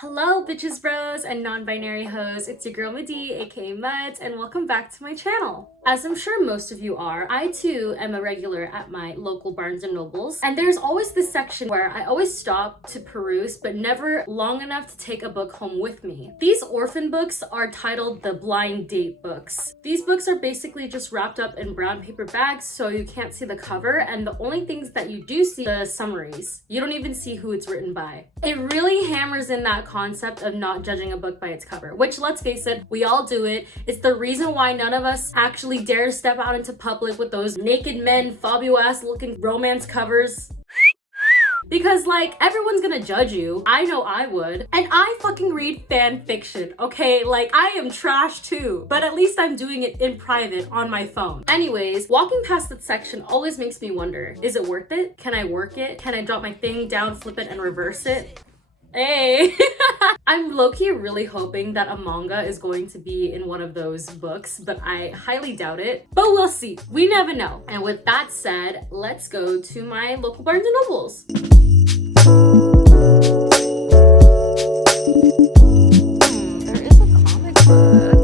Hello bitches, bros, and non-binary hoes. It's your girl Madi, aka Muds, and welcome back to my channel. As I'm sure most of you are, I too am a regular at my local Barnes & Nobles, and there's always this section where I always stop to peruse, but never long enough to take a book home with me. These orphan books are titled the blind date books. These books are basically just wrapped up in brown paper bags so you can't see the cover, and the only things that you do see are the summaries. You don't even see who it's written by. It really hammers in that concept of not judging a book by its cover, which, let's face it, we all do it. It's the reason why none of us actually dare to step out into public with those naked men, Fabio ass looking romance covers. Because, like, everyone's gonna judge you. I know I would. And I fucking read fan fiction, okay? Like, I am trash too. But at least I'm doing it in private on my phone. Anyways, walking past that section always makes me wonder, is it worth it? Can I work it? Can I drop my thing down, flip it, and reverse it? Hey! I'm low-key really hoping that a manga is going to be in one of those books, but I highly doubt it. But we'll see. We never know. And with that said, let's go to my local Barnes & Nobles. There is a comic book.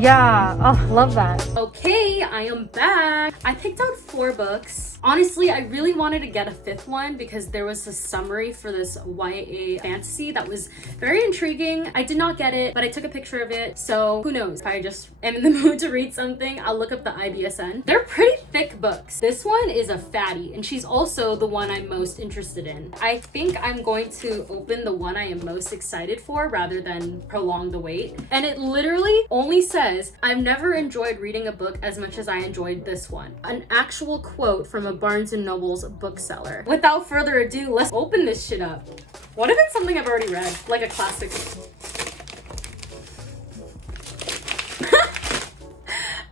Yeah, oh, love that. Okay, I am back. I picked out 4 books. Honestly, I really wanted to get a 5th one because there was a summary for this YA fantasy that was very intriguing. I did not get it, but I took a picture of it. So who knows? If I just am in the mood to read something, I'll look up the IBSN. They're pretty thick books. This one is a fatty, and she's also the one I'm most interested in. I think I'm going to open the one I am most excited for rather than prolong the wait. And it literally only says, I've never enjoyed reading a book as much as I enjoyed this one. An actual quote from a Barnes & Noble's bookseller. Without further ado, let's open this shit up. What if it's something I've already read? Like a classic.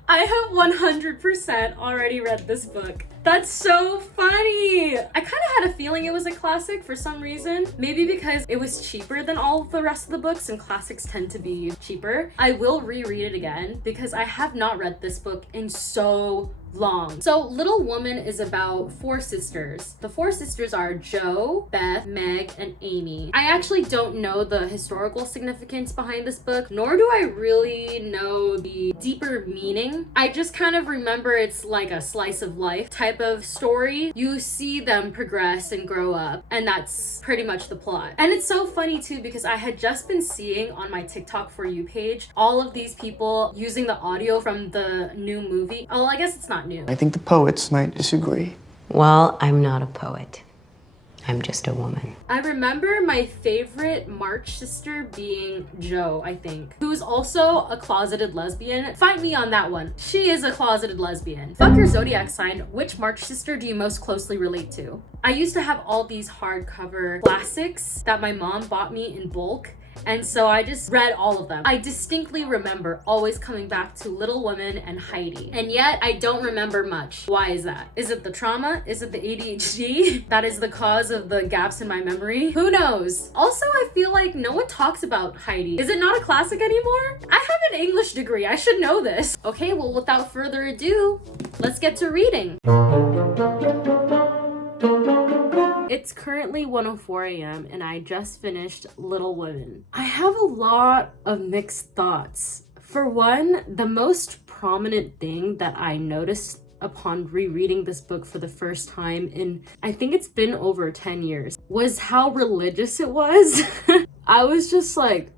I have 100% already read this book. That's so funny. I kind of had a feeling it was a classic for some reason. Maybe because it was cheaper than all of the rest of the books and classics tend to be cheaper. I will reread it again because I have not read this book in so long. So Little Woman is about 4 sisters. The 4 sisters are Jo, Beth, Meg, and Amy. I actually don't know the historical significance behind this book, nor do I really know the deeper meaning. I just kind of remember it's like a slice of life type of story. You see them progress and grow up, and that's pretty much the plot. And it's so funny too because I had just been seeing on my TikTok For You page all of these people using the audio from the new movie. Oh, I guess it's not new. I think the poets might disagree. Well, I'm not a poet. I'm just a woman. I remember my favorite March sister being Jo, I think, who's also a closeted lesbian. Fight me on that one. She is a closeted lesbian. Fuck your zodiac sign. Which March sister do you most closely relate to? I used to have all these hardcover classics that my mom bought me in bulk, and so I just read all of them. I distinctly remember always coming back to Little Women and Heidi. And yet I don't remember much. Why is that? Is it the trauma? Is it the ADHD that is the cause of the gaps in my memory? Who knows? Also, I feel like no one talks about Heidi. Is it not a classic anymore? I have an English degree. I should know this. Okay, well, without further ado, let's get to reading. It's currently 1:04 a.m. and I just finished Little Women. I have a lot of mixed thoughts. For one, the most prominent thing that I noticed upon rereading this book for the first time in, I think it's been over 10 years, was how religious it was. I was just like,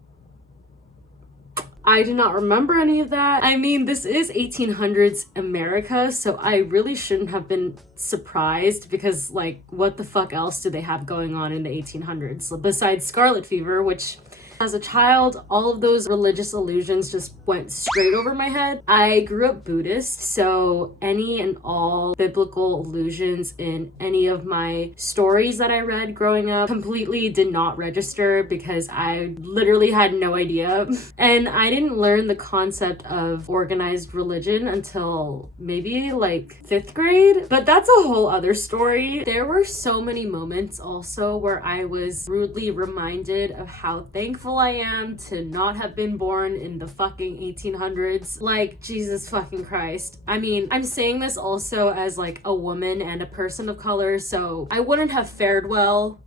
I do not remember any of that. I mean, this is 1800s America, so I really shouldn't have been surprised because, like, what the fuck else do they have going on in the 1800s besides scarlet fever, which As a child, all of those religious illusions just went straight over my head. I grew up Buddhist, so any and all biblical allusions in any of my stories that I read growing up completely did not register because I literally had no idea. And I didn't learn the concept of organized religion until maybe like 5th grade, but that's a whole other story. There were so many moments also where I was rudely reminded of how thankful grateful I am to not have been born in the fucking 1800s. Like, Jesus fucking Christ. I mean, I'm saying this also as like a woman and a person of color, so I wouldn't have fared well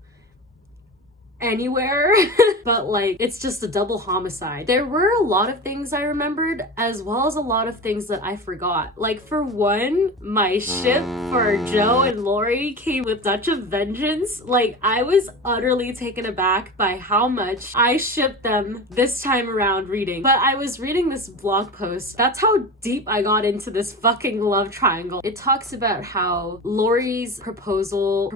anywhere. But like, it's just a double homicide. There were a lot of things I remembered, as well as a lot of things that I forgot. Like, for one, my ship for Joe and Lori came with such a vengeance. Like, I was utterly taken aback by how much I shipped them this time around reading. But I was reading this blog post. That's how deep I got into this fucking love triangle. It talks about how Lori's proposals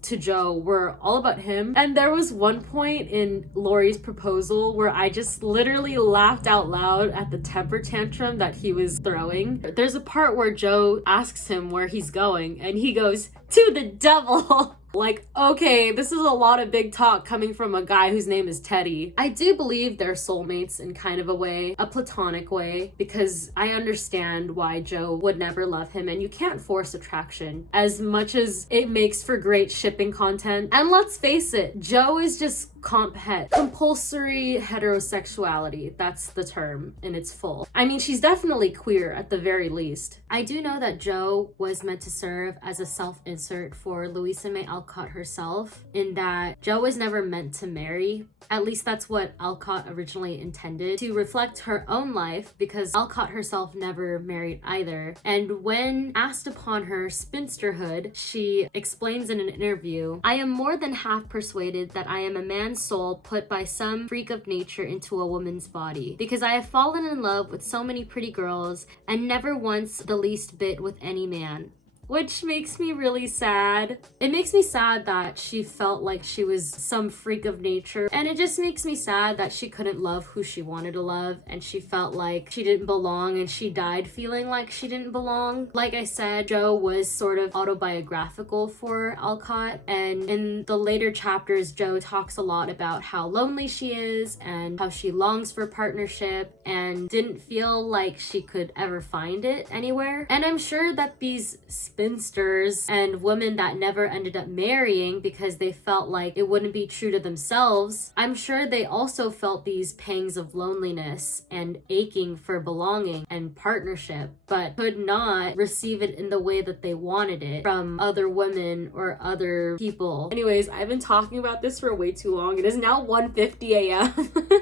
to Joe were all about him. And there was one point in Lori's proposal where I just literally laughed out loud at the temper tantrum that he was throwing. There's a part where Joe asks him where he's going, and he goes, "To the devil." Like, okay, this is a lot of big talk coming from a guy whose name is Teddy. I do believe they're soulmates in kind of a way, a platonic way, because I understand why Joe would never love him, and you can't force attraction as much as it makes for great shipping content. And let's face it, Joe is just compulsory heterosexuality. That's the term in its full. I mean, she's definitely queer at the very least. I do know that Joe was meant to serve as a self-insert for Louisa May Alcott herself, in that Joe was never meant to marry. At least that's what Alcott originally intended, to reflect her own life, because Alcott herself never married either. And when asked upon her spinsterhood, she explains in an interview, "I am more than half persuaded that I am a man's soul put by some freak of nature into a woman's body, because I have fallen in love with so many pretty girls and never once the least bit with any man." Which makes me really sad. It makes me sad that she felt like she was some freak of nature. And it just makes me sad that she couldn't love who she wanted to love, and she felt like she didn't belong, and she died feeling like she didn't belong. Like I said, Joe was sort of autobiographical for Alcott, and in the later chapters, Joe talks a lot about how lonely she is and how she longs for partnership and didn't feel like she could ever find it anywhere. And I'm sure that these spinsters and women that never ended up marrying because they felt like it wouldn't be true to themselves, I'm sure they also felt these pangs of loneliness and aching for belonging and partnership, but could not receive it in the way that they wanted it from other women or other people. Anyways, I've been talking about this for way too long. It is now 1:50 a.m.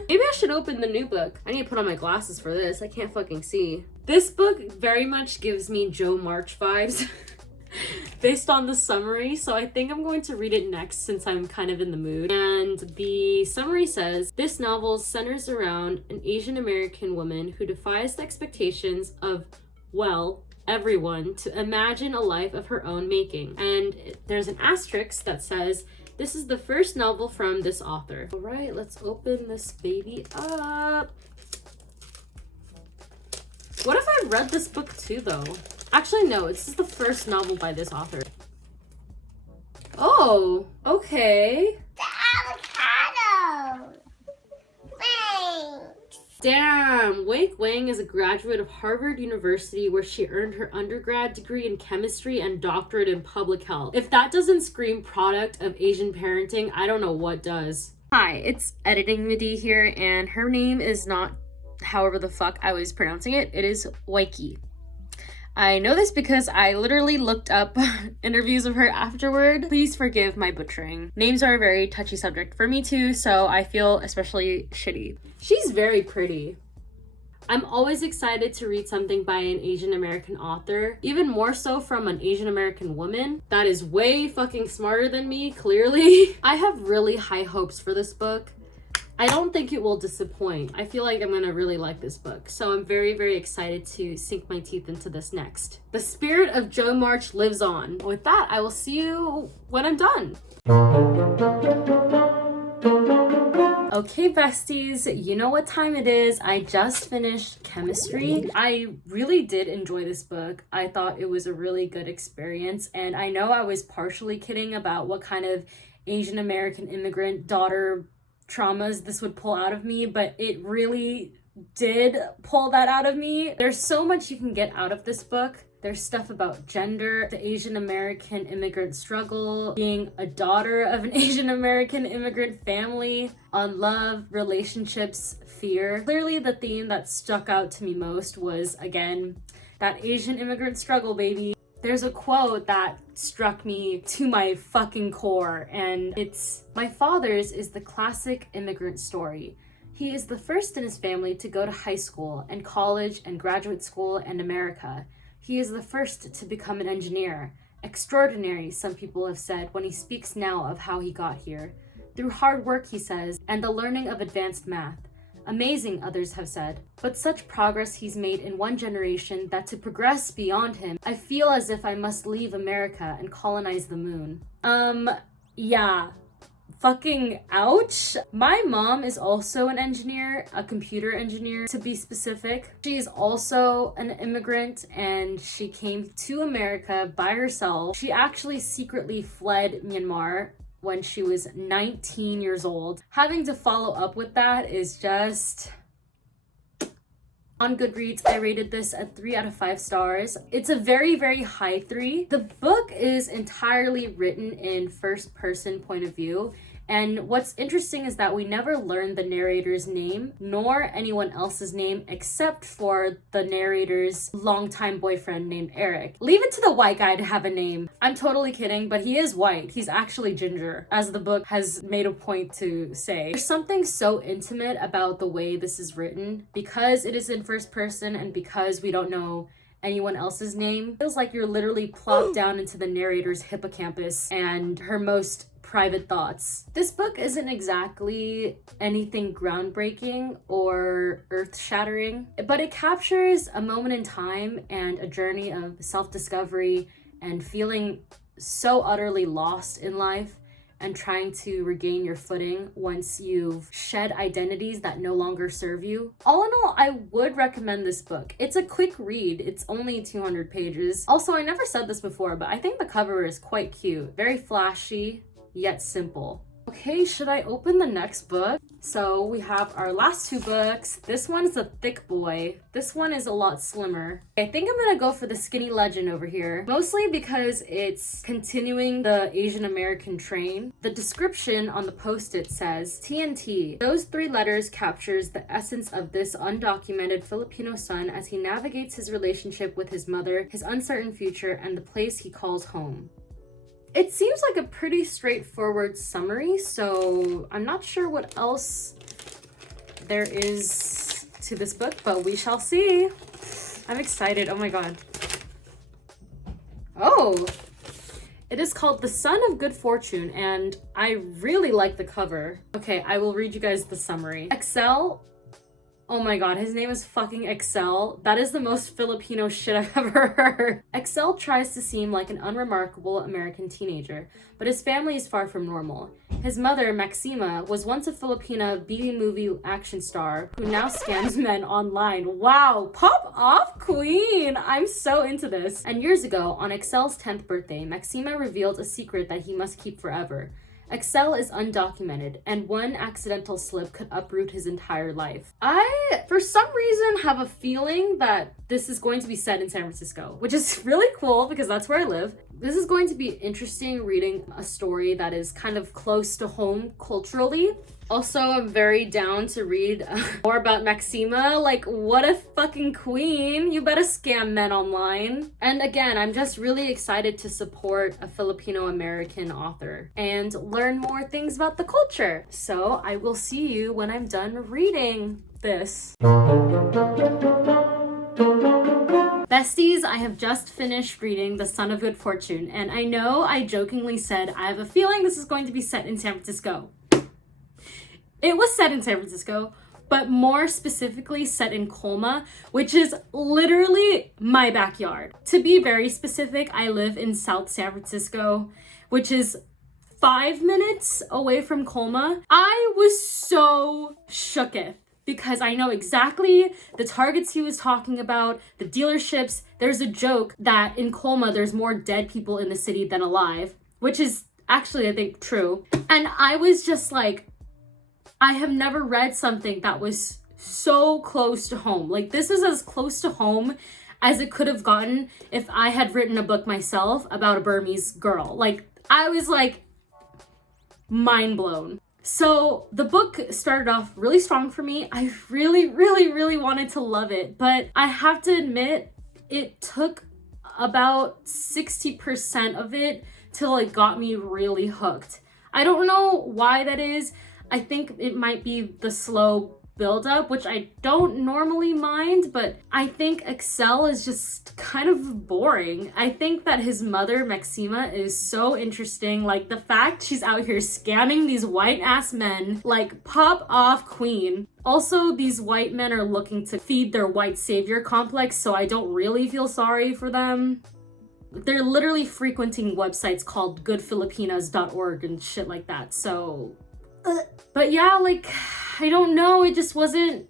Maybe I should open the new book. I need to put on my glasses for this. I can't fucking see. This book very much gives me Jo March vibes based on the summary, so I think I'm going to read it next since I'm kind of in the mood. And the summary says, "This novel centers around an Asian American woman who defies the expectations of, well, everyone to imagine a life of her own making." And there's an asterisk that says, "This is the first novel from this author." All right, let's open this baby up. What if I read this book too, though? Actually, no, this is the first novel by this author. Oh, okay. The avocado! Thanks! Damn, Wei Wang is a graduate of Harvard University, where she earned her undergrad degree in chemistry and doctorate in public health. If that doesn't scream product of Asian parenting, I don't know what does. Hi, it's Editing Midi here, and her name is not however the fuck I was pronouncing it. It is Waiki. I know this because I literally looked up interviews of her afterward. Please forgive my butchering. Names are a very touchy subject for me too, so I feel especially shitty. She's very pretty. I'm always excited to read something by an Asian American author, even more so from an Asian American woman that is way fucking smarter than me, clearly. I have really high hopes for this book. I don't think it will disappoint. I feel like I'm gonna really like this book, so I'm very, very excited to sink my teeth into this next. The spirit of Jo March lives on. With that, I will see you when I'm done. Okay, besties, you know what time it is. I just finished chemistry. I really did enjoy this book. I thought it was a really good experience, and I know I was partially kidding about what kind of Asian American immigrant daughter traumas this would pull out of me, but it really did pull that out of me. There's so much you can get out of this book. There's stuff about gender, the Asian American immigrant struggle, being a daughter of an Asian American immigrant family, on love, relationships, fear. Clearly the theme that stuck out to me most was, again, that Asian immigrant struggle, baby. There's a quote that struck me to my fucking core, and it's, "My father's is the classic immigrant story. He is the first in his family to go to high school and college and graduate school and America. He is the first to become an engineer. Extraordinary, some people have said when he speaks now of how he got here. Through hard work, he says, and the learning of advanced math. Amazing, others have said. But such progress he's made in one generation that to progress beyond him, I feel as if I must leave America and colonize the moon." Yeah. Fucking ouch. My mom is also an engineer, a computer engineer to be specific. She is also an immigrant and she came to America by herself. She actually secretly fled Myanmar when she was 19 years old. Having to follow up with that is just... On Goodreads, I rated this at 3 out of 5 stars. It's a very, very high 3. The book is entirely written in first person point of view. And what's interesting is that we never learn the narrator's name nor anyone else's name except for the narrator's longtime boyfriend named Eric. Leave it to the white guy to have a name. I'm totally kidding, but he is white. He's actually ginger, as the book has made a point to say. There's something so intimate about the way this is written because it is in first person and because we don't know anyone else's name. It feels like you're literally plopped down into the narrator's hippocampus and her most private thoughts. This book isn't exactly anything groundbreaking or earth-shattering, but it captures a moment in time and a journey of self-discovery and feeling so utterly lost in life and trying to regain your footing once you've shed identities that no longer serve you. All in all, I would recommend this book. It's a quick read. It's only 200 pages. Also, I never said this before, but I think the cover is quite cute. Very flashy, yet simple. Okay, should I open the next book? So we have our last 2 books. This one's a thick boy. This one is a lot slimmer. I think I'm gonna go for the skinny legend over here, mostly because it's continuing the Asian American train. The description on the post-it says, TNT. Those 3 letters captures the essence of this undocumented Filipino son as he navigates his relationship with his mother, his uncertain future, and the place he calls home. It seems like a pretty straightforward summary, so I'm not sure what else there is to this book, but we shall see. I'm excited. Oh my god. Oh! It is called The Son of Good Fortune, and I really like the cover. Okay, I will read you guys the summary. Excel. Oh my god, his name is fucking Excel. That is the most Filipino shit I've ever heard. Excel tries to seem like an unremarkable American teenager, but his family is far from normal. His mother, Maxima, was once a Filipina B-movie action star who now scams men online. Wow, pop off, queen! I'm so into this. And years ago, on Excel's 10th birthday, Maxima revealed a secret that he must keep forever. Excel is undocumented, and one accidental slip could uproot his entire life. I, for some reason, have a feeling that this is going to be set in San Francisco, which is really cool because that's where I live. This is going to be interesting reading a story that is kind of close to home culturally. Also, I'm very down to read more about Maxima. Like, what a fucking queen. You better scam men online. And again, I'm just really excited to support a Filipino-American author and learn more things about the culture. So I will see you when I'm done reading this. Besties, I have just finished reading The Son of Good Fortune, and I know I jokingly said I have a feeling this is going to be set in San Francisco. It was set in San Francisco, but more specifically set in Colma, which is literally my backyard. To be very specific, I live in South San Francisco, which is 5 minutes away from Colma. I was so shooketh because I know exactly the targets he was talking about, the dealerships. There's a joke that in Colma, there's more dead people in the city than alive, which is actually, I think, true. And I was just like, I have never read something that was so close to home. Like, this is as close to home as it could have gotten if I had written a book myself about a Burmese girl. Like, I was like mind blown. So the book started off really strong for me. I really wanted to love it, but I have to admit it took about 60% of it till it got me really hooked. I don't know why that is. I think it might be the slow build up, which I don't normally mind, but I think Excel is just kind of boring. I think that his mother, Maxima, is so interesting. Like, the fact she's out here scamming these white ass men, like, pop off queen. Also, these white men are looking to feed their white savior complex, so I don't really feel sorry for them. They're literally frequenting websites called goodfilipinas.org and shit like that, so... But yeah, like, I don't know, it just wasn't...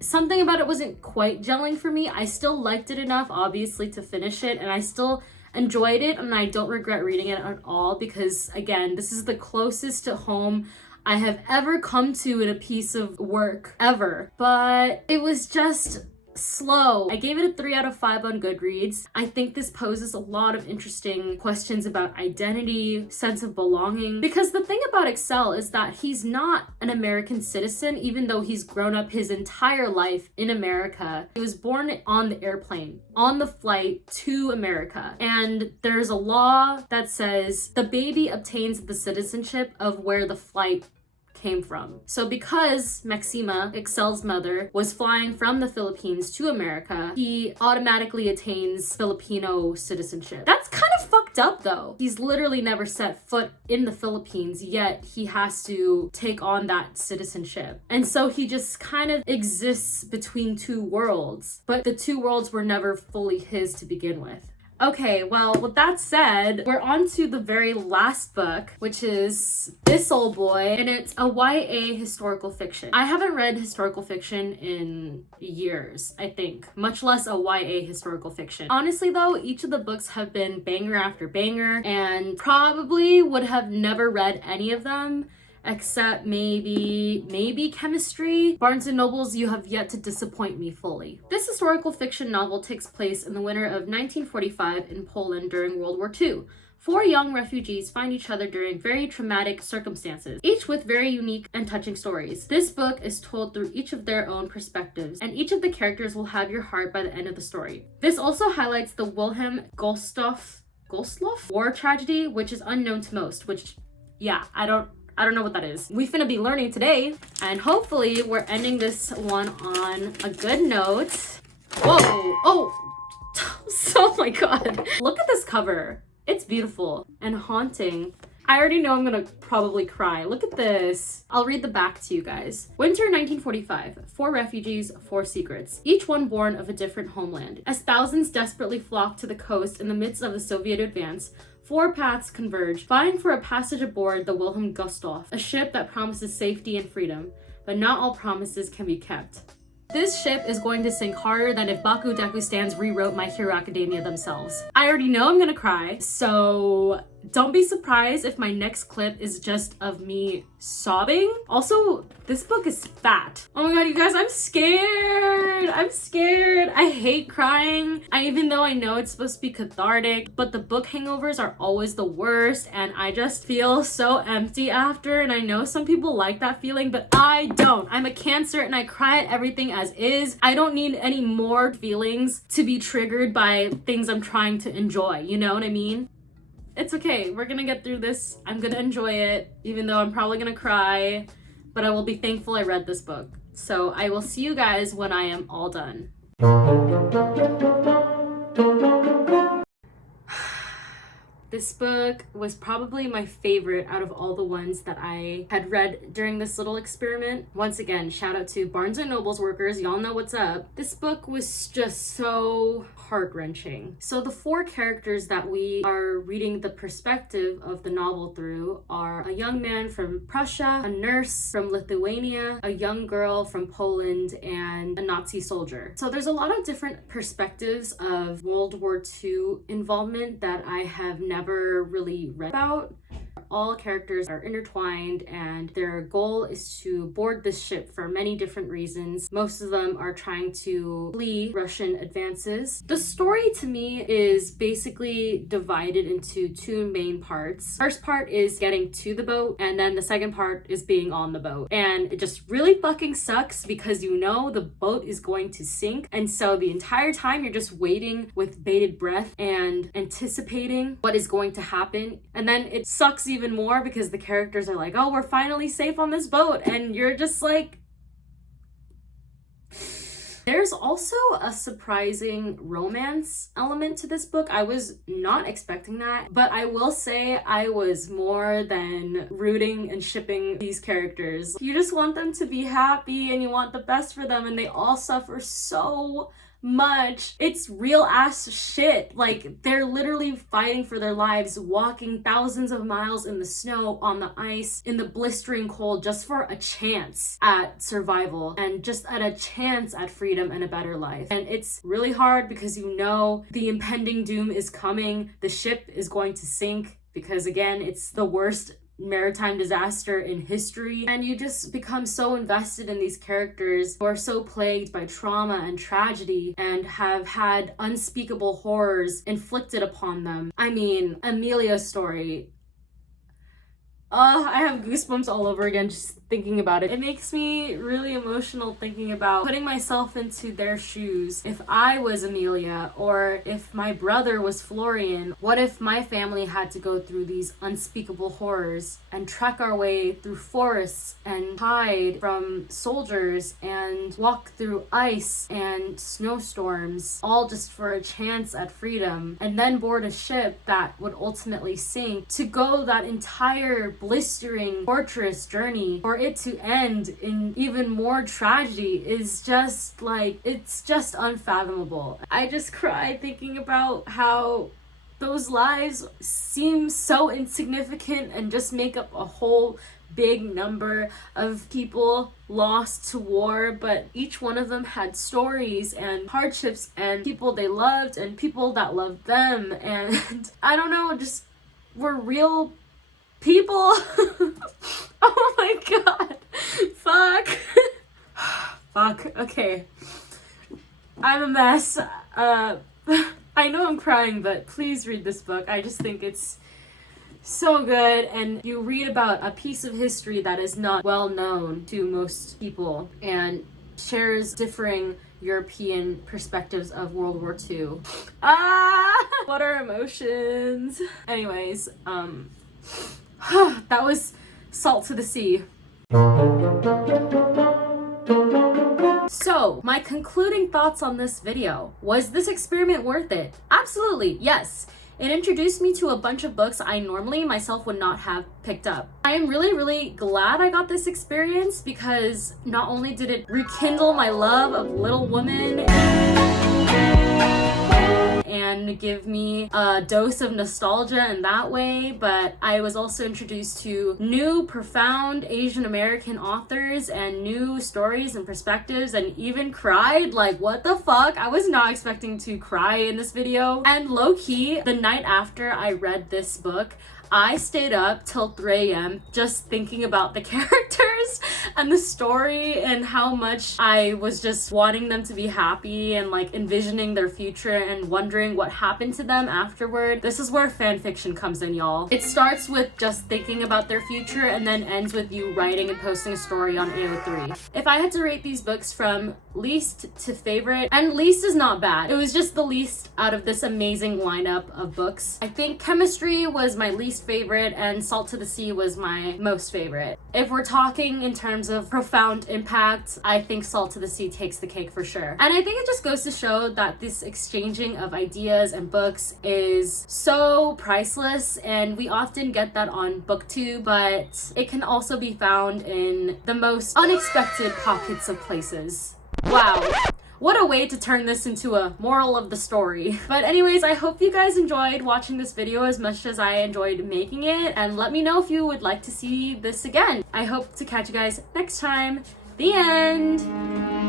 Something about it wasn't quite gelling for me. I still liked it enough, obviously, to finish it, and I still enjoyed it, and I don't regret reading it at all, because, again, this is the closest to home I have ever come to in a piece of work, ever. But it was just... slow. I gave it a 3 out of 5 on Goodreads. I think this poses a lot of interesting questions about identity, sense of belonging, because the thing about Excel is that he's not an American citizen, even though he's grown up his entire life in America. He was born on the airplane, on the flight to America, and there's a law that says the baby obtains the citizenship of where the flight came from. So because Maxima, Excel's mother, was flying from the Philippines to America, he automatically attains Filipino citizenship. That's kind of fucked up though. He's literally never set foot in the Philippines, yet he has to take on that citizenship. And so he just kind of exists between two worlds, but the two worlds were never fully his to begin with. Okay, well, with that said, we're on to the very last book, which is this old boy, and it's a YA historical fiction. I haven't read historical fiction in years, I think, much less a YA historical fiction. Honestly though, each of the books have been banger after banger, and probably would have never read any of them except maybe chemistry. Barnes & Nobles, you have yet to disappoint me fully. This historical fiction novel takes place in the winter of 1945 in Poland during World War II. 4 young refugees find each other during very traumatic circumstances, each with very unique and touching stories. This book is told through each of their own perspectives, and each of the characters will have your heart by the end of the story. This also highlights the Wilhelm Gustloff war tragedy, which is unknown to most, which, yeah, I don't know what that is. We finna be learning today, and hopefully we're ending this one on a good note. Whoa, oh, oh my god. Look at this cover. It's beautiful and haunting. I already know I'm gonna probably cry. Look at this. I'll read the back to you guys. Winter 1945. 4 refugees, 4 secrets. Each one born of a different homeland. As thousands desperately flock to the coast in the midst of the Soviet advance, 4 paths converge, vying for a passage aboard the Wilhelm Gustloff, a ship that promises safety and freedom, but not all promises can be kept. This ship is going to sink harder than if Baku Deku Stans rewrote My Hero Academia themselves. I already know I'm gonna cry, so don't be surprised if my next clip is just of me sobbing. Also, this book is fat. Oh my god, you guys, I'm scared. I'm scared. I hate crying. Even though I know it's supposed to be cathartic, but the book hangovers are always the worst, and I just feel so empty after, and I know some people like that feeling, but I don't. I'm a Cancer and I cry at everything as is. I don't need any more feelings to be triggered by things I'm trying to enjoy, you know what I mean? It's okay, we're gonna get through this. I'm gonna enjoy it, even though I'm probably gonna cry, but I will be thankful I read this book. So I will see you guys when I am all done. This book was probably my favorite out of all the ones that I had read during this little experiment. Once again, shout out to Barnes & Noble's workers, y'all know what's up. This book was just so heart-wrenching. So the 4 characters that we are reading the perspective of the novel through are a young man from Prussia, a nurse from Lithuania, a young girl from Poland, and a Nazi soldier. So there's a lot of different perspectives of World War II involvement that I have never really read about. all characters are intertwined and their goal is to board this ship for many different reasons. Most of them are trying to flee Russian advances. The story to me is basically divided into two main parts. First part is getting to the boat, and then the second part is being on the boat. And it just really fucking sucks because you know the boat is going to sink, and so the entire time you're just waiting with bated breath and anticipating what is going to happen. And then it sucks even more because the characters are like, oh, we're finally safe on this boat, and you're just like... There's also a surprising romance element to this book. I was not expecting that, but I will say I was more than rooting and shipping these characters. You just want them to be happy and you want the best for them, and they all suffer so much. It's real ass shit. Like, they're literally fighting for their lives, walking thousands of miles in the snow, on the ice, in the blistering cold, just for a chance at survival and just at a chance at freedom and a better life. And it's really hard because you know the impending doom is coming. The ship is going to sink because, again, it's the worst maritime disaster in history, and you just become so invested in these characters who are so plagued by trauma and tragedy and have had unspeakable horrors inflicted upon them. I mean, Amelia's story, I have goosebumps all over again just thinking about it. It makes me really emotional thinking about putting myself into their shoes. If I was Amelia, or if my brother was Florian, what if my family had to go through these unspeakable horrors and trek our way through forests and hide from soldiers and walk through ice and snowstorms, all just for a chance at freedom, and then board a ship that would ultimately sink, to go that entire blistering, torturous journey for it to end in even more tragedy is just like, it's just unfathomable. I just cried thinking about how those lives seem so insignificant and just make up a whole big number of people lost to war, but each one of them had stories and hardships and people they loved and people that loved them, and I don't know, just were real people. Oh my god. Fuck. Fuck. Okay. I'm a mess. I know I'm crying, but please read this book. I just think it's so good, and you read about a piece of history that is not well known to most people and shares differing European perspectives of World War II. What are emotions? Anyways, that was Salt to the Sea. So, my concluding thoughts on this video. Was this experiment worth it? Absolutely, yes. It introduced me to a bunch of books I normally myself would not have picked up. I am really, really glad I got this experience because not only did it rekindle my love of Little Women and give me a dose of nostalgia in that way, but I was also introduced to new, profound Asian American authors and new stories and perspectives, and even cried. Like, what the fuck? I was not expecting to cry in this video. And low-key, the night after I read this book, I stayed up till 3 a.m. just thinking about the characters and the story and how much I was just wanting them to be happy and like envisioning their future and wondering what happened to them afterward. This is where fan fiction comes in, y'all. It starts with just thinking about their future and then ends with you writing and posting a story on AO3. If I had to rate these books from least to favorite, and least is not bad, it was just the least out of this amazing lineup of books. I think Chemistry was my least favorite and Salt to the Sea was my most favorite. If we're talking in terms of profound impact, I think Salt to the Sea takes the cake for sure. And I think it just goes to show that this exchanging of ideas and books is so priceless, and we often get that on BookTube, but it can also be found in the most unexpected pockets of places. Wow. What a way to turn this into a moral of the story. But anyways, I hope you guys enjoyed watching this video as much as I enjoyed making it, and let me know if you would like to see this again. I hope to catch you guys next time. The end.